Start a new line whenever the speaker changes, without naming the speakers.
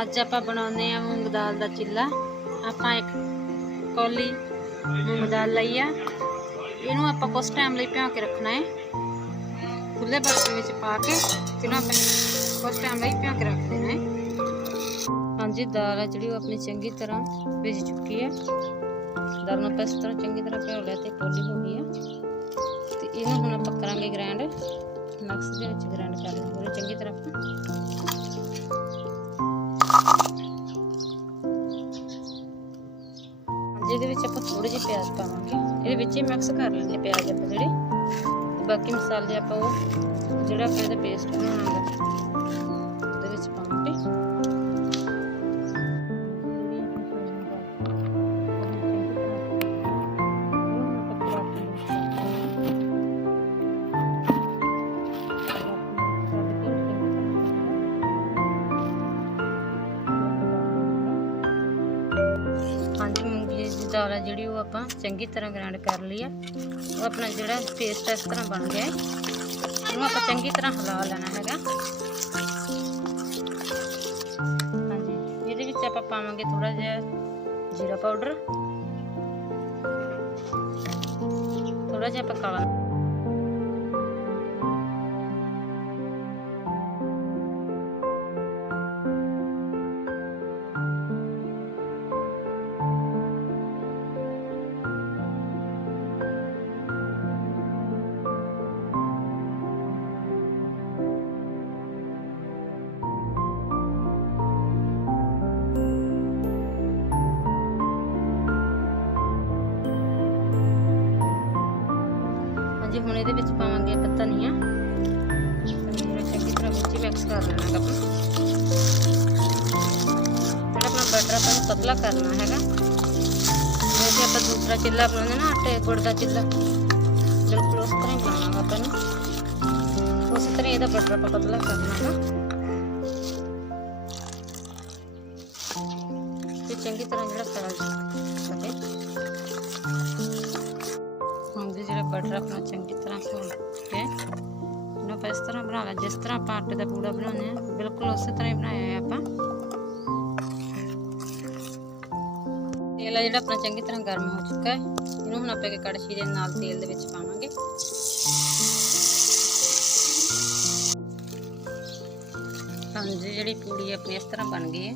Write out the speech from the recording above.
ਅੱਜ ਆਪਾਂ ਬਣਾਉਂਦੇ ਆ ਮੂੰਗ ਦਾਲ ਦਾ ਚਿੱਲਾ। ਆਪਾਂ ਇੱਕ ਕੌਲੀ ਮੂੰਗ ਦਾਲ ਲਈ ਆ। ਇਹਨੂੰ ਆਪਾਂ ਕੁਝ ਟਾਈਮ ਲਈ ਭਿਓ ਕੇ ਰੱਖਣਾ ਹੈ। ਖੁੱਲੇ ਬਰਤਨ ਵਿੱਚ ਪਾ ਕੇ ਇਹਨੂੰ ਆਪਾਂ ਕੁਝ ਟਾਈਮ ਲਈ ਭਿਓ ਕੇ ਰੱਖ ਦੇਣਾ ਹੈ। ਹਾਂਜੀ, ਦਾਲ ਆ ਜਿਹੜੀ ਉਹ ਆਪਣੀ ਚੰਗੀ ਤਰ੍ਹਾਂ ਭਿੱਜ ਚੁੱਕੀ ਹੈ। ਦਾਲ ਨੂੰ ਆਪਾਂ ਇਸ ਤਰ੍ਹਾਂ ਚੰਗੀ ਤਰ੍ਹਾਂ ਭਿਓ ਲਿਆ ਤੇ ਪੋਲੀ ਹੋ ਗਈ ਆ ਤੇ ਇਹਨੂੰ ਹੁਣ ਆਪਾਂ ਕਰਾਂਗੇ ਗ੍ਰਾਈਂਡ ਮਿਕਸ ਦੇ ਵਿੱਚ ਜਿਹਦੇ ਵਿੱਚ ਆਪਾਂ ਥੋੜੇ ਜਿਹੇ ਪਿਆਜ਼ ਪਾਵਾਂਗੇ। ਇਹਦੇ ਵਿੱਚ ਹੀ ਮਿਕਸ ਕਰ ਲੈਣੇ ਪਿਆਜ਼ ਆਪਾਂ ਜਿਹੜੇ। ਤੇ ਬਾਕੀ ਮਸਾਲੇ ਆਪਾਂ ਉਹ ਜਿਹੜਾ ਆਪਾਂ ਇਹਦਾ ਪੇਸਟ ਬਣਾਉਣਾ ਹੈ ਮੂੰਗੀ ਦੀ ਦਾਲ ਆ ਜਿਹੜੀ ਉਹ ਆਪਾਂ ਚੰਗੀ ਤਰ੍ਹਾਂ ਗ੍ਰਾਈਂਡ ਕਰ ਲਈ ਆ ਉਹ ਆਪਣਾ ਜਿਹੜਾ ਪੇਸਟ ਇਸ ਤਰ੍ਹਾਂ ਬਣ ਗਿਆ ਹੈ ਇਹਨੂੰ ਆਪਾਂ ਚੰਗੀ ਤਰ੍ਹਾਂ ਹਿਲਾ ਲੈਣਾ ਹੈਗਾ ਹਾਂਜੀ ਇਹਦੇ ਵਿੱਚ ਆਪਾਂ ਪਾਵਾਂਗੇ ਥੋੜਾ ਜਿਹਾ ਜੀਰਾ ਪਾਊਡਰ ਥੋੜਾ ਜਿਹਾ ਆਪਾਂ ਕਾਲਾ ਹਾਂਜੀ ਹੁਣ ਇਹਦੇ ਵਿੱਚ ਪਾਵਾਂਗੇ ਆਪਾਂ ਧਨੀਆ ਧਨੀਆ ਚੰਗੀ ਤਰ੍ਹਾਂ ਵਿੱਚ ਮਿਕਸ ਕਰ ਲੈਣਾ ਹੈਗਾ ਆਪਾਂ ਜਿਹੜਾ ਆਪਣਾ ਬਟਰ ਆਪਾਂ ਨੂੰ ਪਤਲਾ ਕਰਨਾ ਹੈਗਾ ਜਿਵੇਂ ਆਪਾਂ ਦੂਸਰਾ ਚਿੱਲਾ ਬਣਾਉਂਦੇ ਨਾ ਆਟੇ ਗੁੜ ਦਾ ਚਿੱਲਾ ਬਿਲਕੁਲ ਉਸ ਤਰ੍ਹਾਂ ਹੀ ਬਣਾਉਣਾ ਆਪਾਂ ਨੂੰ ਉਸੇ ਤਰ੍ਹਾਂ ਇਹਦਾ ਬਟਰ ਆਪਾਂ ਪਤਲਾ ਕਰਨਾ ਹੈਗਾ ਤੇ ਚੰਗੀ ਤਰ੍ਹਾਂ ਜਿਹੜਾ ਫੈਲ ਸਕੇ ਹੁਣ ਜੀ ਜਿਹੜਾ ਬਟਰ ਆਪਣਾ ਚੰਗੀ ਤਰ੍ਹਾਂ ਘੋਲ ਕੇ ਇਹਨੂੰ ਆਪਾਂ ਇਸ ਤਰ੍ਹਾਂ ਬਣਾ ਲਿਆ ਜਿਸ ਤਰ੍ਹਾਂ ਆਪਾਂ ਆਟੇ ਦਾ ਪੂੜਾ ਬਣਾਉਂਦੇ ਆ ਬਿਲਕੁਲ ਉਸੇ ਤਰ੍ਹਾਂ ਹੀ ਬਣਾਇਆ ਹੈ ਆਪਾਂ ਤੇਲ ਆ ਜਿਹੜਾ ਆਪਣਾ ਚੰਗੀ ਤਰ੍ਹਾਂ ਗਰਮ ਹੋ ਚੁੱਕਾ ਹੈ ਇਹਨੂੰ ਹੁਣ ਆਪਾਂ ਇੱਕ ਕੜਛੀ ਦੇ ਨਾਲ ਤੇਲ ਦੇ ਵਿੱਚ ਪਾਵਾਂਗੇ ਹਾਂਜੀ ਜਿਹੜੀ ਪੂੜੀ ਆਪਣੀ ਇਸ ਤਰ੍ਹਾਂ ਬਣ ਗਈ ਹੈ